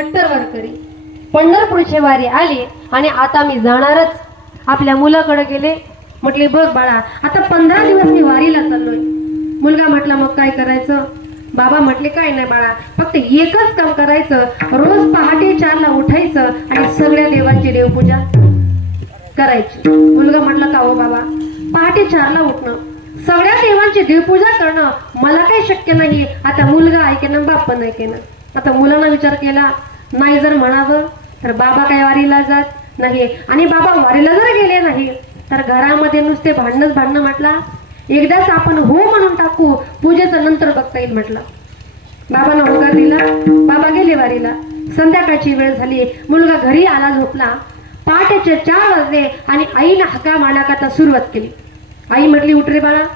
कट्टर वारकरी. पंढरपूरचे वारी आले आणि आता मी जाणारच. आपल्या मुलाकडे गेले. म्हटले बघ बाळा आता पंधरा दिवस मी वारीला चाललोय. मुलगा म्हटला मग काय करायचं? बाबा म्हटले काय नाही बाळा फक्त एकच काम करायचं. रोज पहाटे चारला उठायचं आणि सगळ्या देवांची देवपूजा करायची. मुलगा म्हटला का हो बाबा? पहाटे चारला उठणं. सगळ्या देवांची देवपूजा करणं मला काही शक्य नाही आता मुलगा ऐकेना बाप पण ऐकेना. आता मुलांना विचार केला. नाही जर म्हणावं तर बाबा काय वारीला जात नाही आणि बाबा वारीला जर गेले नाही तर घरामध्ये नुसते भांडणच भांडणं म्हटला. एकदाच आपण हो म्हणून टाकू पूजेचं नंतर बघता येईल म्हटलं. बाबांना होकार दिला बाबा गेले वारीला. संध्याकाळची वेळ झाली. मुलगा घरी आला झोपला. पहाटेचे चार वाजले आणि आईनं हका मारण्याकरता सुरुवात केली. आई म्हटली उठरे बाळा.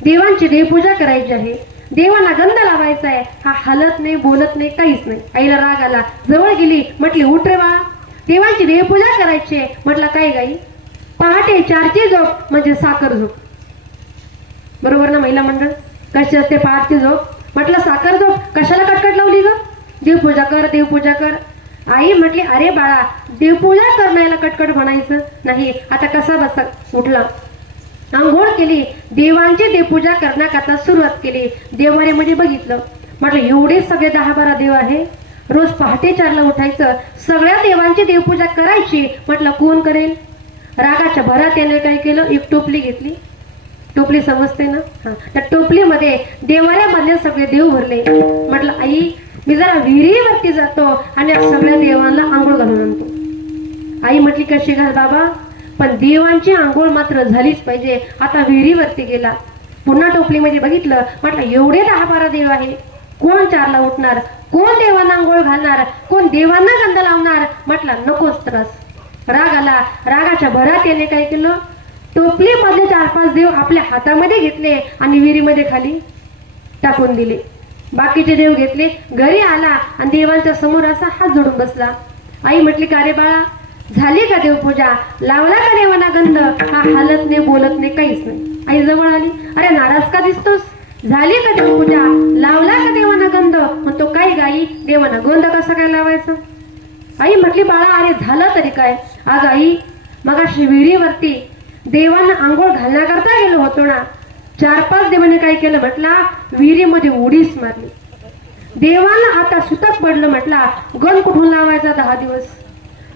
देवांची देवपूजा करायची आहे. देवाला गंध लावायचा आहे. हा हलत नाही बोलत नाही काहीच नाही. आईला राग आला. जवळ गेली म्हटली उठ रे बाळा देवाची देवपूजा करायची. म्हटलं काय गाई? पहाटे चारची झोप म्हणजे साखर झोप. बरोबर ना महिला मंडळ? कशी असते पहाटची झोप? म्हटलं साखर झोप? कशाला कटकट लावली ग? देवपूजा कर देवपूजा कर. आई म्हटली अरे बाळा देवपूजा करण्याला कटकट म्हणायचं नाही. आता कसा बसा? उठला. आंघोळ केली देवांची देवपूजा करण्याकरता सुरुवात केली. देवाऱ्यामध्ये म्हणजे बघितलं. म्हटलं एवढे सगळे दहा बारा देव आहे? रोज पहाटे चारला उठायचं. सगळ्या देवांची देवपूजा करायची. म्हटलं कोण करेल? रागाच्या भरात याने काय केलं? एक टोपली घेतली. टोपली समजते ना? हा. त्या टोपलीमध्ये देवाऱ्यामधले सगळे देव भरले. म्हटलं आई मी जरा विहिरीवरती जातो आणि सगळ्या देवांना आंघोळ घालून आणतो. आई म्हटली कशी घाल बाबा? पण देवांची आंघोळ मात्र झालीच पाहिजे. आता विहिरीवरती गेला. पुन्हा टोपलीमध्ये बघितलं. म्हटलं एवढे दहा बारा देव आहे. कोण चारला उठणार? कोण देवांना आंघोळ घालणार? कोण देवांना गंध लावणार? म्हटलं नकोच त्रास. राग आला. रागाच्या भरात याने काय केलं? टोपलीमधले चार पाच देव आपल्या हातामध्ये घेतले आणि विहिरीमध्ये खाली टाकून दिले. बाकीचे देव घेतले. घरी आला आणि देवांच्या समोर असा हात जोडून बसला. आई म्हटली का रे बाळा? झाली का देवपूजा? लावला का देवाना गंध? हा हालत नाही बोलत नाही काहीच नाही. आई जवळ आली. अरे नाराज का दिसतोस? झाली का देवपूजा? लावला का देवाना गंध? म्हणतो काय गाई देवाना गंध कसा काय लावायचा? आई म्हटली बाळा अरे झालं तरी काय? आज आई मग विहिरीवरती देवांना आंघोळ घालण्याकरता गेलो होतो ना. चार पाच देवाने काय केलं म्हटला? विहिरीमध्ये उडीच मारली. देवांना आता सुतक पडलं म्हटला. गण कुठून लावायचा दहा दिवस?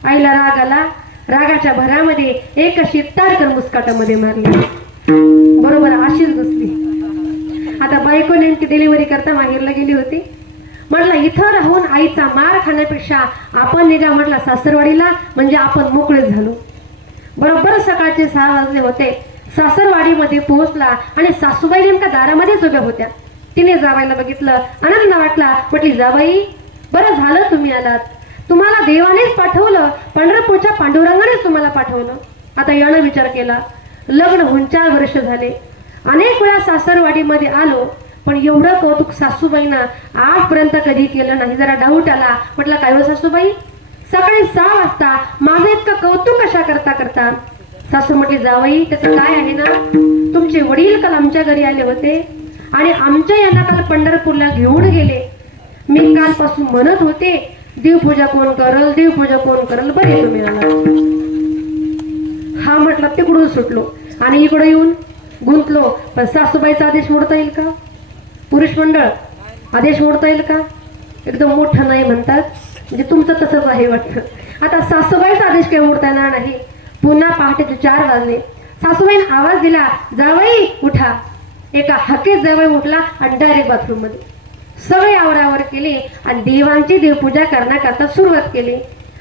आईला राग आला. रागाच्या भरामध्ये एक अशी तारकर मुस्काटामध्ये मारली. बरोबर अशीच बसली. आता बायको नेमकी डिलिव्हरी करता माहेरला गेली होती. म्हटलं इथं राहून आईचा मार खाण्यापेक्षा आपण निघा म्हटलं सासरवाडीला म्हणजे आपण मोकळे झालो. बरोबर सकाळचे सहा वाजले होते. सासरवाडीमध्ये पोहोचला आणि सासूबाई नेमका दारामध्येच उभ्या होत्या. तिने जावायला बघितलं. आनंद वाटला म्हटली जाबाई बरं झालं तुम्ही आलात. तुम्हाला देवानेच पाठवलं पंढरपूरच्या पांडुरंगानेच तुम्हाला पाठवलं. आता यानं विचार केला. लग्न होऊन चार वर्ष झाले. अनेक वेळा सासरवाडीमध्ये आलो पण एवढं कौतुक सासूबाईनं आजपर्यंत कधी केलं नाही. जरा डाऊट आला. म्हटलं काय हो सासूबाई? सकाळी सहा वाजता माझं इतकं कौतुक कशा करता करता? सासू म्हटली जावई त्याचं काय आहे ना? तुमचे वडील काल आमच्या घरी आले होते आणि आमच्या यांना काल पंढरपूरला घेऊन गेले. मी कालपासून म्हणत होते देवपूजा कोण करल देवपूजा कोण करल बरे तुम्ही आला. हा म्हटला तिकडून सुटलो. आणि इकडे येऊन गुंतलो. पण सासूबाईचा आदेश मोडता येईल का? पुरुष मंडळ आदेश मोडता येईल का? एकदम मोठं नाही म्हणतात. म्हणजे तुमचं तसंच आहे वाटतं. आता सासूबाईचा आदेश काही मोडता येणार नाही? पुन्हा पहाटेचे चार वाजले. सासूबाईने आवाज दिला जावई उठा. एका हकेत जावई उठला आणि डायरेक्ट बाथरूममध्ये. सगळे आवरावर केले आणि देवांची देवपूजा करण्याकरता सुरुवात केली.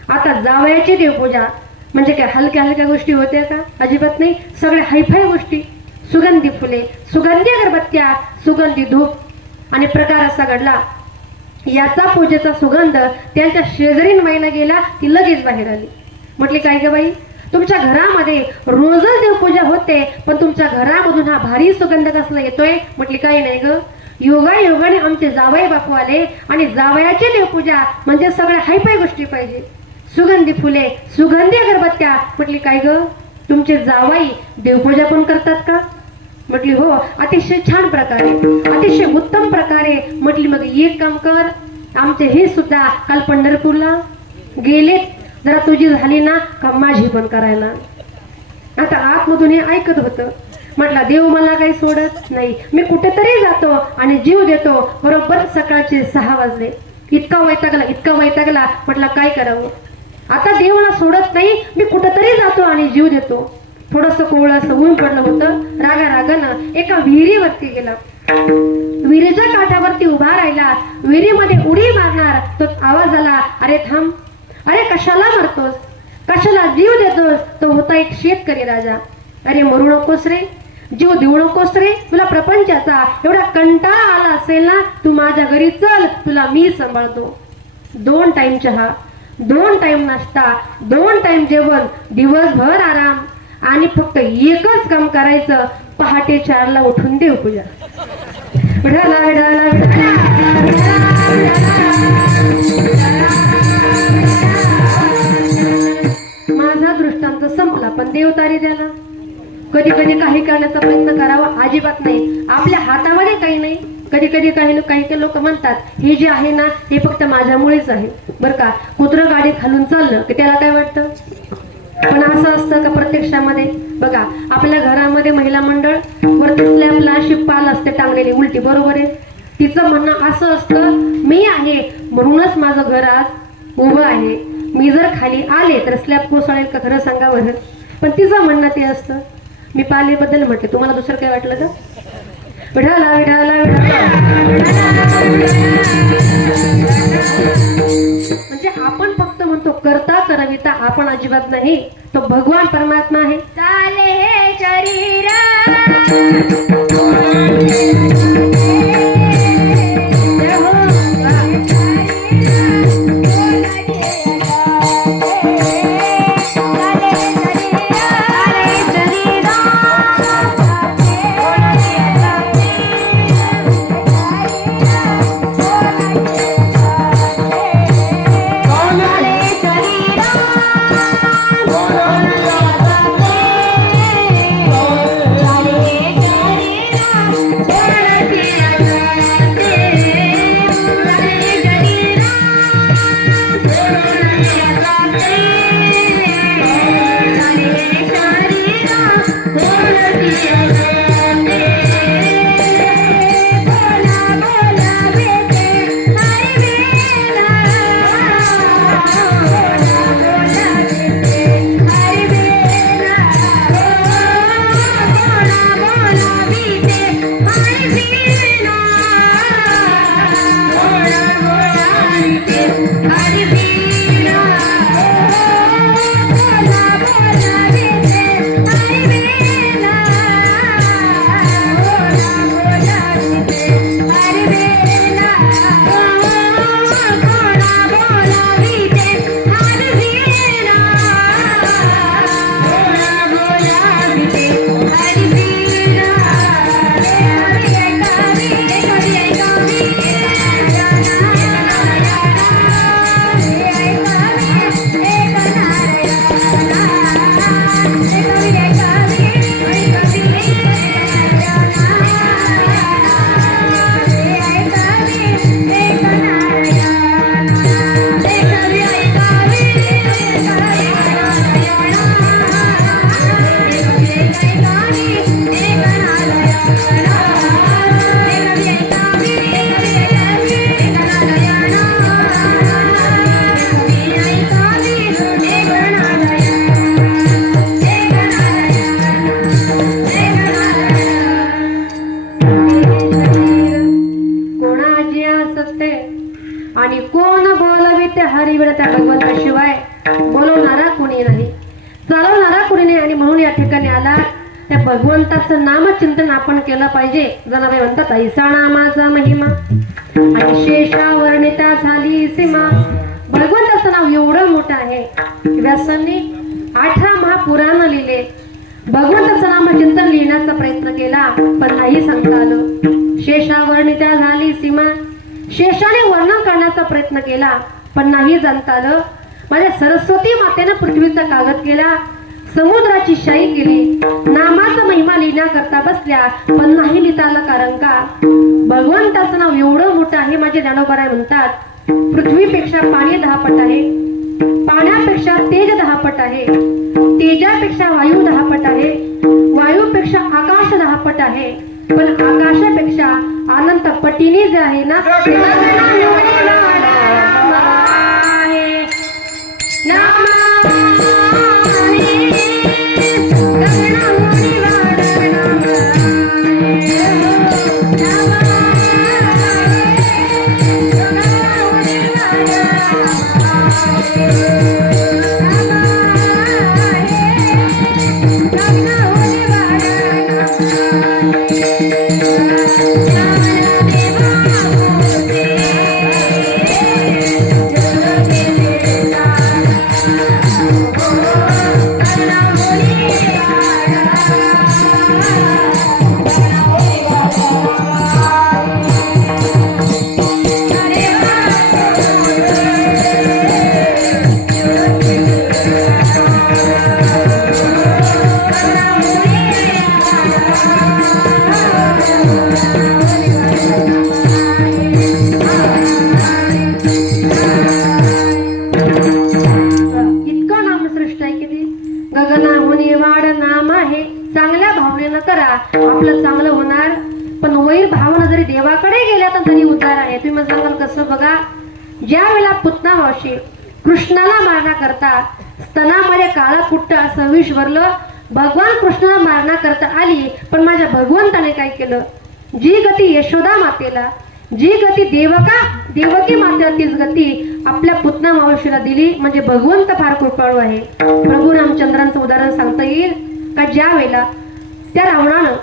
आता जावयाची देवपूजा म्हणजे काय? हलक्या हलक्या गोष्टी होत्या का? अजिबात नाही. सगळ्या हायफाय गोष्टी. सुगंधी फुले सुगंधी अगरबत्त्या सुगंधी धूप. आणि प्रकार असा घडला. याचा पूजेचा सुगंध त्यांच्या शेजारीन बाईला गेला ती लगेच बाहेर आली. म्हटली काय ग बाई? तुमच्या घरामध्ये रोजच देवपूजा होते पण तुमच्या घरामधून हा भारी सुगंध कसला येतोय? म्हटली काही नाही ग. योगा योगाने आमचे जावई बापू आले आणि जावयाची देवपूजा म्हणजे सगळ्या हायफाय गोष्टी पाहिजे. सुगंधी फुले सुगंधी अगरबत्त्या म्हटली काय ग? तुमचे जावाई देवपूजा पण करतात का? म्हटली हो अतिशय छान प्रकारे अतिशय उत्तम प्रकारे म्हटली मग एक काम कर आमचे हे सुद्धा काल पंढरपूरला गेले. जरा तुझी झाली ना का माझी पण करायला? आता आतमधून हे ऐकत होतं. म्हटलं देव मला काही सोडत नाही. मी कुठेतरी जातो आणि जीव देतो. बरोबर सकाळचे सहा वाजले. इतका वैतागला इतका वैतागला. म्हटलं काय करावं? आता देव मला सोडत नाही. मी कुठेतरी जातो आणि जीव देतो. थोडस कोवळं असं ऊन पडलं होतं. रागा रागानं एका विहिरीवरती गेला. विहिरीच्या काठावरती उभा राहिला. विहिरीमध्ये उडी मारणार तो आवाज आला अरे थांब. अरे कशाला मारतोस? कशाला जीव देतोस? तो होता एक शेतकरी राजा. अरे मरू नकोस रे. जीव देऊ नकोस रे. तुला प्रपंचाचा एवढा कंटाळा आला असेल ना तू माझ्या घरी चल. तुला मी सांभाळतो. दोन टाइम चहा दोन टाइम नाश्ता दोन टाइम जेवण दिवसभर आराम. आणि फक्त एकच काम करायचं पहाटे चारला उठून देवपूजा विठाला विठाला माझा दृष्टांत संपला पण देव तारी द्याला कधी कधी काही करण्याचा प्रयत्न करावा अजिबात नाही. आपल्या हातामध्ये काही नाही. कधी कधी काही काही काही लोक म्हणतात हे जे आहे ना हे फक्त माझ्यामुळेच आहे. बरं का? कुत्रं गाडी खालून चाललं की त्याला काय वाटतं? पण असं असतं का प्रत्यक्षामध्ये? बघा आपल्या घरामध्ये महिला मंडळ वरती स्लॅबला अशी पाल असते टांगलेली उलटी बरोबर आहे? तिचं म्हणणं असं असतं मी आहे म्हणूनच माझं घर आज उभं आहे. मी जर खाली आले तर स्लॅब कोसळेल का? खरं सांगा बरं. पण तिचं म्हणणं ते असतं. मी पालेबद्दल म्हटले. तुम्हाला दुसरं काय वाटलं का विढाला विढाला म्हणजे आपण फक्त म्हणतो करता करविता आपण अजिबात नाही. तो भगवान परमात्मा आहे. चाले हे शरीर. Yeah. कोण बोलवी ते त्या भगवंताशिवाय? बोलवणारा कोणी नाही. चालवणारा कोणी नाही आणि म्हणून या ठिकाणी आला. त्या भगवंताचं नामचिंतन आपण केलं पाहिजे. जनाबाई म्हणतात ऐसा नामाचा महिमा. आणि शेषावर्णिता झाली सीमा. भगवंताचं नाव एवढं मोठं आहे व्यासांनी अठरा महापुराण लिहिले. भगवंताचं नामचिंतन लिहिण्याचा प्रयत्न केला पण नाही सांगता आलं. शेषा वर्णिता झाली सीमा. शेषाने वर्णन करण्याचा प्रयत्न केला पण नाही जाणता आलं. माझ्या सरस्वती मातेनं पृथ्वीचा कागद केला. समुद्राची शाई केली. नामाचा महिमा लिहिण्याकरता बसल्या पण नाही लिहिता आलं कारण का? भगवंताचं नाव एवढं मोठं आहे माझे ज्ञानोबराय म्हणतात पृथ्वीपेक्षा पाणी दहा पट आहे. पाण्यापेक्षा तेज दहा पट आहे. तेजापेक्षा वायू दहा पट आहे. वायूपेक्षा आकाश दहा पट आहे. पण आकाशापेक्षा अनंत पटीने जे आहे ना मावशी. कृष्णाला मारण्याकरता स्तनामध्ये काळा कुट्ट असं विष भरलं. भगवान कृष्णाला मारण्याकरता आली पण माझ्या भगवंताने काय केलं? जी गती यशोदा मातेला जी गती देवका देवकी मातेला तीच गती आपल्या पुतना मावशीला दिली. म्हणजे भगवंत फार कृपाळू आहे. प्रभू रामचंद्रांचं उदाहरण सांगता येईल का? ज्या वेळेला त्या रावणानं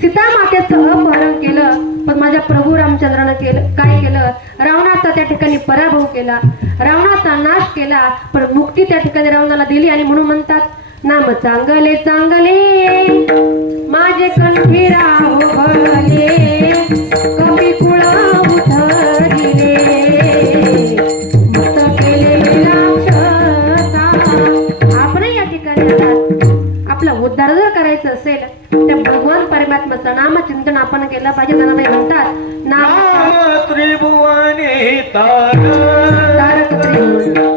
सीता मातेचं अपहरण केलं पण माझ्या प्रभू रामचंद्रानं केलं काय केलं? रावणाचा त्या ठिकाणी पराभव केला. रावणाचा नाश केला पण मुक्ती त्या ठिकाणी रावणाला दिली आणि म्हणून म्हणतात नाम चांगले चांगले. माझे कंठी राहो भले. भगवान परमात्माचं नाम चिंतन आपण केलं पाहिजे त्यांना नाही म्हणतात नाम त्रिभुवनी तार. तारक त्रिभुवन.